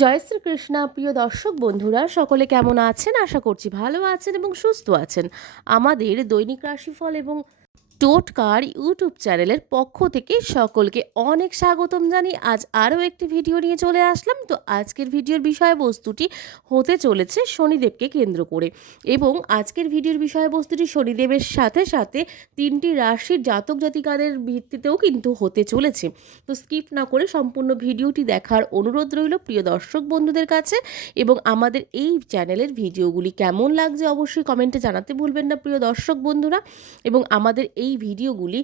জয় শ্রীকৃষ্ণ, প্রিয় দর্শক বন্ধুরা, সকলে কেমন আছেন? আশা করছি ভালো আছেন এবং সুস্থ আছেন। আমাদের দৈনিক রাশিফল এবং টোটকার ইউটিউব চ্যানেলের পক্ষ থেকে সকলকে অনেক স্বাগতম জানি আজ আরও একটি ভিডিও নিয়ে চলে আসলাম। তো আজকের ভিডিওর বিষয়বস্তুটি হতে চলেছে শনিদেবকে কেন্দ্র করে এবং আজকের ভিডিওর বিষয়বস্তুটি শনিদেবের সাথে সাথে তিনটি রাশির জাতক জাতিকাদের ভিত্তিতেও কিন্তু হতে চলেছে। তো স্কিপ না করে সম্পূর্ণ ভিডিওটি দেখার অনুরোধ রইল প্রিয় দর্শক বন্ধুদের কাছে এবং আমাদের এই চ্যানেলের ভিডিওগুলি কেমন লাগছে অবশ্যই কমেন্টে জানাতে ভুলবেন না প্রিয় দর্শক বন্ধুরা। এবং আমাদের এই ভিডিওগুলি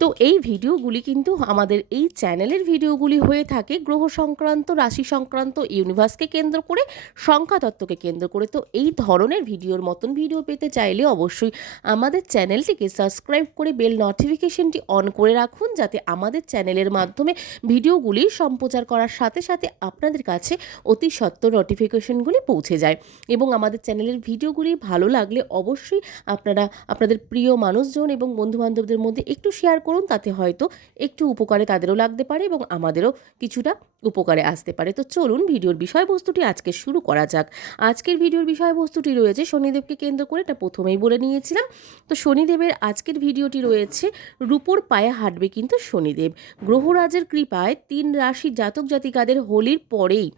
তো এই ভিডিওগুলি কিন্তু আমাদের এই চ্যানেলের ভিডিওগুলি হয়ে থাকে গ্রহ সংক্রান্ত, রাশি সংক্রান্ত, ইউনিভার্সকে কেন্দ্র করে সংখ্যাতত্ত্বকে কেন্দ্র করে। তো এই ধরনের ভিডিওর মতন ভিডিও পেতে চাইলে অবশ্যই আমাদের চ্যানেলটিকে সাবস্ক্রাইব করে বেল নোটিফিকেশনটি অন করে রাখুন, যাতে আমাদের চ্যানেলের মাধ্যমে ভিডিওগুলি সম্প্রচার করার সাথে সাথে আপনাদের কাছে অতি সত্ত্বর নোটিফিকেশনগুলি পৌঁছে যায়। এবং আমাদের চ্যানেলের ভিডিওগুলি ভালো লাগলে অবশ্যই আপনারা, আপনাদের প্রিয় মানুষজন এবং বন্ধুবান্ধবদের মধ্যে একটু শেয়ার করুন, তাতে হয়তো একটু উপকারে তাদেরও লাগতে পারে এবং আমাদেরও কিছুটা উপকারে আসতে পারে। তো চলুন ভিডিওর বিষয়বস্তুটি আজকে শুরু করা যাক। আজকের ভিডিওর বিষয়বস্তুটি রয়েছে শনিদেবকে কেন্দ্র করে, এটা প্রথমেই বলে নিয়েছিলাম। তো শনিদেবের আজকের ভিডিওটি রয়েছে, রূপোর পায়ে হাঁটবে কিন্তু শনিদেব। গ্রহরাজের কৃপায় তিন রাশির জাতক জাতিকাদের হোলির পরেই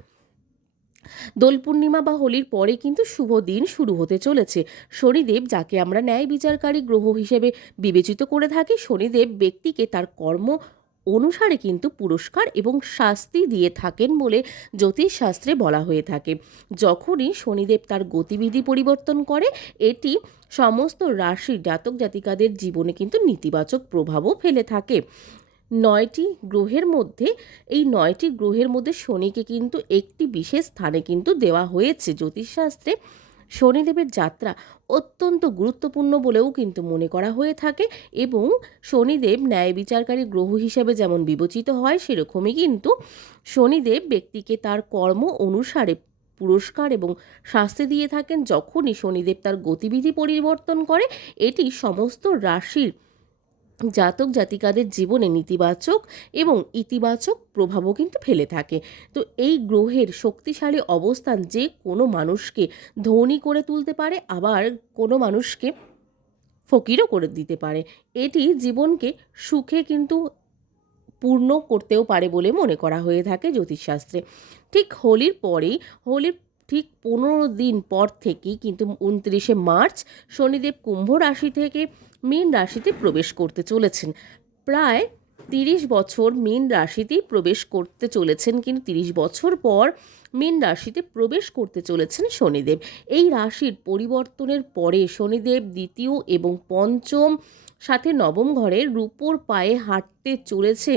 দোল পূর্ণিমা বা হোলির পরে কিন্তু শুভ দিন শুরু হতে চলেছে। শনিদেব, যাকে আমরা ন্যায় বিচারকারী গ্রহ হিসেবে বিবেচিত করে থাকি, শনিদেব ব্যক্তিকে তার কর্ম অনুসারে কিন্তু পুরস্কার এবং শাস্তি দিয়ে থাকেন বলে জ্যোতিষশাস্ত্রে বলা হয়ে থাকে। যখনই শনিদেব তার গতিবিধি পরিবর্তন করে, এটি সমস্ত রাশির জাতক জাতিকাদের জীবনে কিন্তু নেতিবাচক প্রভাবও ফেলে থাকে। নয়টি গ্রহের মধ্যে, এই নয়টি গ্রহের মধ্যে শনিকে কিন্তু একটি বিশেষ স্থানে কিন্তু দেওয়া হয়েছে। জ্যোতিষশাস্ত্রে শনিদেবের যাত্রা অত্যন্ত গুরুত্বপূর্ণ বলেও কিন্তু মনে করা হয়ে থাকে এবং শনিদেব ন্যায় বিচারকারী গ্রহ হিসেবে যেমন বিবেচিত হয়, সেরকমই কিন্তু শনিদেব ব্যক্তিকে তার কর্ম অনুসারে পুরস্কার এবং শাস্তি দিয়ে থাকেন। যখনই শনিদেব তার গতিবিধি পরিবর্তন করে, এটি সমস্ত রাশির জাতক জাতিকাদের জীবনে নেতিবাচক এবং ইতিবাচক প্রভাবও কিন্তু ফেলে থাকে। তো এই গ্রহের শক্তিশালী অবস্থান যে কোনো মানুষকে ধনী করে তুলতে পারে, আবার কোনো মানুষকে ফকিরও করে দিতে পারে। এটি জীবনকে সুখে কিন্তু পূর্ণ করতেও পারে বলে মনে করা হয়ে থাকে জ্যোতিষশাস্ত্রে। ঠিক হোলির পরেই, হোলির ঠিক পনেরো দিন পর থেকেই কিন্তু উনত্রিশে মার্চ শনিদেব কুম্ভ রাশি থেকে মীন রাশিতে প্রবেশ করতে চলেছেন। প্রায় তিরিশ বছর মীন রাশিতেই প্রবেশ করতে চলেছেন কিন্তু তিরিশ বছর পর মীন রাশিতে প্রবেশ করতে চলেছেন শনিদেব। এই রাশির পরিবর্তনের পরে শনিদেব দ্বিতীয় এবং পঞ্চম, সাথে নবম ঘরের রূপোর পায়ে হাঁটতে চলেছে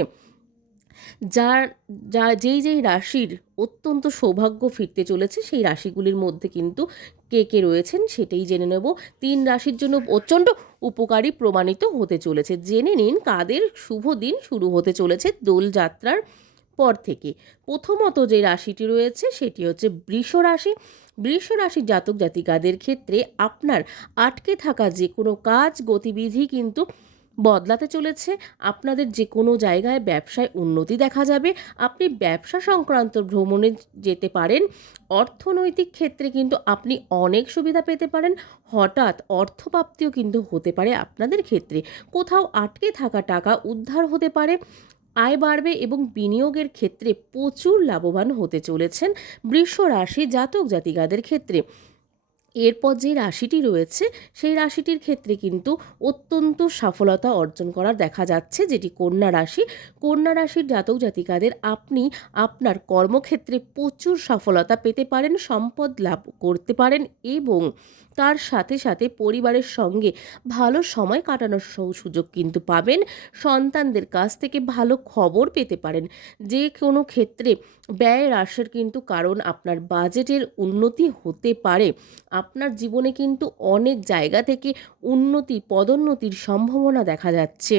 যার, যা, যেই যেই রাশির অত্যন্ত সৌভাগ্য ফিরতে চলেছে, সেই রাশিগুলির মধ্যে কিন্তু কে কে রয়েছেন সেটাই জেনে নেব। তিন রাশির জন্য প্রচণ্ড উপকারী প্রমাণিত হতে চলেছে। জেনে নিন কাদের শুভ দিন শুরু হতে চলেছে দোলযাত্রার পর থেকে। প্রথমত যে রাশিটি রয়েছে সেটি হচ্ছে বৃষ রাশি। বৃষ রাশির জাতক জাতিকাদের ক্ষেত্রে আপনার আটকে থাকা যে কোনো কাজ, গতিবিধি কিন্তু বদলাতে চলেছে। আপনাদের যে কোনো জায়গায় ব্যবসায় উন্নতি দেখা যাবে। আপনি ব্যবসা সংক্রান্ত ভ্রমণে যেতে পারেন। অর্থনৈতিক ক্ষেত্রে কিন্তু আপনি অনেক সুবিধা পেতে পারেন। হঠাৎ অর্থপ্রাপ্তিও কিন্তু হতে পারে আপনাদের ক্ষেত্রে। কোথাও আটকে থাকা টাকা উদ্ধার হতে পারে। আয় বাড়বে এবং বিনিয়োগের ক্ষেত্রে প্রচুর লাভবান হতে চলেছেন বৃষ রাশি জাতক জাতিকাদের ক্ষেত্রে। এরপর যে রাশিটি রয়েছে, সেই রাশিটির ক্ষেত্রে কিন্তু অত্যন্ত সফলতা অর্জন করার দেখা যাচ্ছে, যেটি কন্যা রাশি। কন্যা রাশির জাতক জাতিকাদের আপনি আপনার কর্মক্ষেত্রে প্রচুর সফলতা পেতে পারেন, সম্পদ লাভ করতে পারেন এবং তার সাথে সাথে পরিবারের সঙ্গে ভালো সময় কাটানোর সুযোগ কিন্তু পাবেন। সন্তানদের কাছ থেকে ভালো খবর পেতে পারেন। যে কোনো ক্ষেত্রে ব্যয় হ্রাসের কিন্তু কারণ আপনার বাজেটের উন্নতি হতে পারে। আপনার জীবনে কিন্তু অনেক জায়গা থেকে উন্নতি, পদোন্নতির সম্ভাবনা দেখা যাচ্ছে।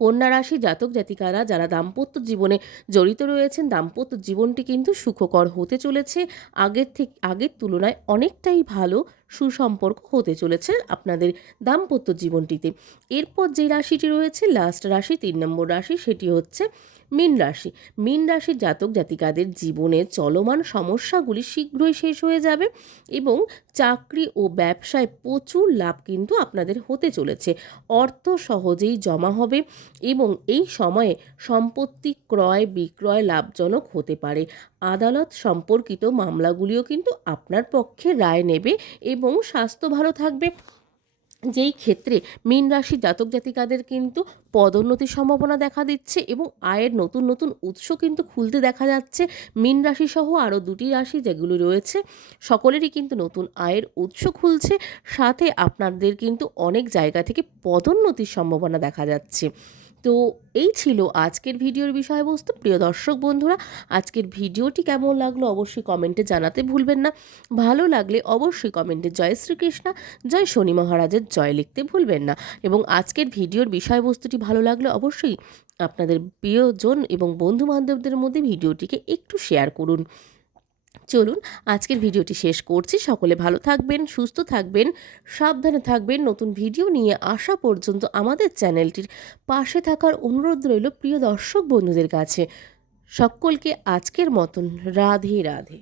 কন্যা রাশি, জাতক জাতিকারা যারা দাম্পত্য জীবনে জড়িত রয়েছেন, দাম্পত্য জীবনটি কিন্তু সুখকর হতে চলেছে। আগের থেকে, আগের তুলনায় অনেকটাই ভালো। সুসম্পর্ক হতে চলেছে আপনাদের দাম্পত্য জীবনটিতে। এরপর যে রাশিটি রয়েছে লাস্ট রাশি, তিন নম্বর রাশি, সেটি হচ্ছে মীন রাশি। মীন রাশির জাতক জাতিকাদের জীবনে চলমান সমস্যাগুলি শীঘ্রই শেষ হয়ে যাবে এবং চাকরি ও ব্যবসায় প্রচুর লাভ কিন্তু আপনাদের হতে চলেছে। অর্থ সহজেই জমা হবে এবং এই সময়ে সম্পত্তি ক্রয় বিক্রয় লাভজনক হতে পারে। আদালত সম্পর্কিত মামলাগুলিও কিন্তু আপনার পক্ষে রায় নেবে এবং স্বাস্থ্য ভালো থাকবে। যেই ক্ষেত্রে মীন রাশি জাতক জাতিকাদের কিন্তু পদোন্নতির সম্ভাবনা দেখা দিচ্ছে এবং আয়ের নতুন নতুন উৎস কিন্তু খুলতে দেখা যাচ্ছে। মীন রাশি সহ আরও দুটি রাশি যেগুলো রয়েছে, সকলেরই কিন্তু নতুন আয়ের উৎস খুলছে। সাথে আপনাদের কিন্তু অনেক জায়গা থেকে পদোন্নতির সম্ভাবনা দেখা যাচ্ছে। তো এই ছিল আজকের ভিডিওর বিষয়বস্তু। প্রিয় দর্শক বন্ধুরা, আজকের ভিডিওটি কেমন লাগল অবশ্যই কমেন্টে জানাতে ভুলবেন না। ভালো লাগলে অবশ্যই কমেন্টে জয় শ্রীকৃষ্ণ, জয় শনি মহারাজের জয় লিখতে ভুলবেন না। এবং আজকের ভিডিওর বিষয়বস্তুটি ভালো লাগলে অবশ্যই আপনাদের প্রিয়জন এবং বন্ধু বান্ধবদের মধ্যে ভিডিওটিকে একটু শেয়ার করুন। চলুন আজকের ভিডিওটি শেষ করছি। সকলে ভালো থাকবেন, সুস্থ থাকবেন, সাবধানে থাকবেন। নতুন ভিডিও নিয়ে আসা পর্যন্ত আমাদের চ্যানেলটির পাশে থাকার অনুরোধ রইল প্রিয় দর্শক বন্ধুদের কাছে। সকলকে আজকের মতন রাধে রাধে।